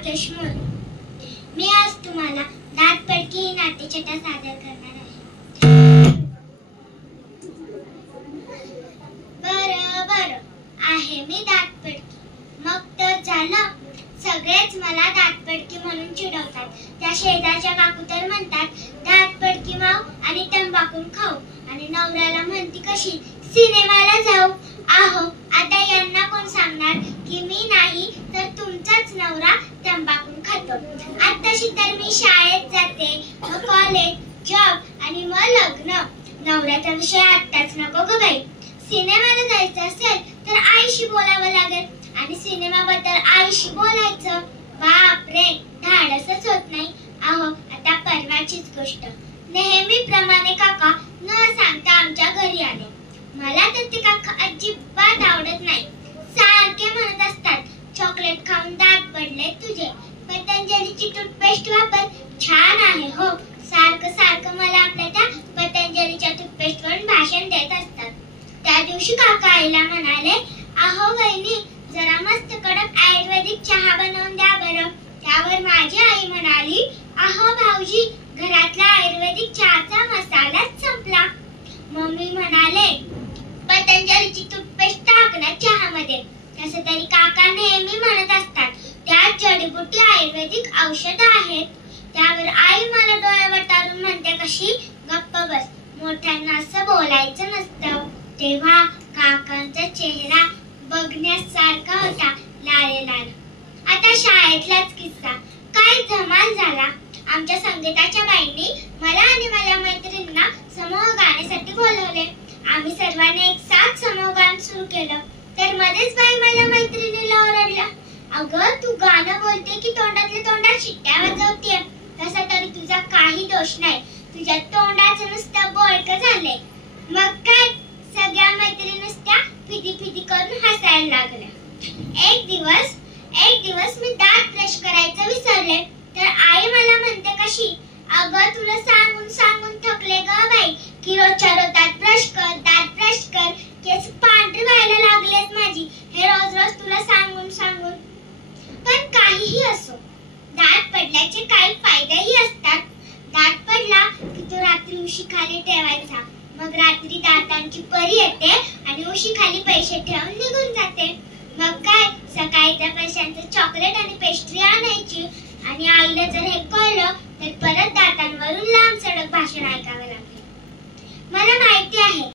राकेश मोरे. मी आज तुम्हाला दातपडकी ही नाट्यछटा सादर करणार आहे. बरं आहे मी दातपडकी, मग तर झालं. सगळेच मला दातपडकी म्हणून चिडवतात. त्या शेजारच्या काकू तर म्हणतात दातपडकी माव आणि तंबाखू खाऊ, आणि नवऱ्याला म्हणती कशी सिनेमाला जाऊ. आहो, आता यांना कोण सांगणार की मी नाही तर तुमचाच नवरा तंबाखू खातो. आताशी तर मी शाळेत जाते, मग कॉलेज, जॉब आणि मग लग्न. नवऱ्याचा विषय आत्ताच नको ग बाई. सिनेमाला जायचं असेल तर आईशी बोलावं लागेल, आणि सिनेमाबद्दल आईशी बोलायचं, बापरे, धाडसच होत नाही. आहो, आता परवाचीच गोष्ट. नेहमीप्रमाणे काका न सांगता आमच्या घरी आले. मला तर ते काका अजिबात आवडत नाही. सारखे म्हणत असतात चॉकलेट खाऊन दात पडले तुझे, पतंजलीची टूथपेस्ट वापर, छान आहे हो. सारखं मला आपल्या त्या पतंजलीच्या टूथपेस्ट वरून भाषण देत असतात. त्या दिवशी काका आईला म्हणाले, अहो वहिनी, जरा मस्त कडक आयुर्वेदिक चहा बनवून द्या बरं. त्यावर माझी आई म्हणाली, अहो भाऊजी, घरातला आयुर्वेदिक चहाचा मसालाच संपला. मम्मी म्हणाले, पतंजलीची टूथपेस्ट टाक ना चहामध्ये. तसं तरी काका नेहमी म्हणत असतात त्यात जडीबुटी आयुर्वेदिक औषध आहेत. त्यावर आई मला डोळे वटारून म्हणते कशी, गप्प बस, मोठ्यांना असं बोलायचं नसतं. तेव्हा काकांचा चेहरा बघण्यासारखा होता, लाल. आता शाळेतलाच किस्सा. काय धमाल झाला. आमच्या संगीताच्या बाईंनी मला आणि माझ्या मैत्रिणींना समूह गाण्यासाठी बोलवले. आम्ही सर्वांनी एक साथ समूह गान सुरू केलं, तर मध्येच बाई माझ्या मैत्रिणीला ओरडल्या, अगं तू गाणं बोलते की तोंडातल्या तोंडात शिट्ट्या वाजवतेय. तसा तरी तुझा काही दोष नाही, तुझ्या तोंडाचं नुसतं बोळकं झालंय. मग काय, सगळ्या मैत्रिणी नुसत्या फिदी करून हसायला लागल्या. एक दिवस मी दात ब्रश करायचं विसरले, तर आई मला म्हणते कशी, अगं तुला सांगून थकले ग बाई की रोजच्या रोज दात ब्रश कर, केस पांढरी व्हायला लागलेत माझी, हे रोज तुला सांगून. पण काहीही असो, दात पडल्याचे काही फायदेही असतात. दात पडला की तो रात्री उशीखाली ठेवायचा, मग रात्री दातांची परी येते आणि उशीखाली पैसे ठेवून निघून जाते. मग काय, सकाळी त्या पैशांचं चॉकलेट आणि पेस्ट्री आणायची, आणि आईला जर हे कळलं तर परत दातांवरून लांब सडक भाषण ऐकावं लागेल. मला माहिती आहे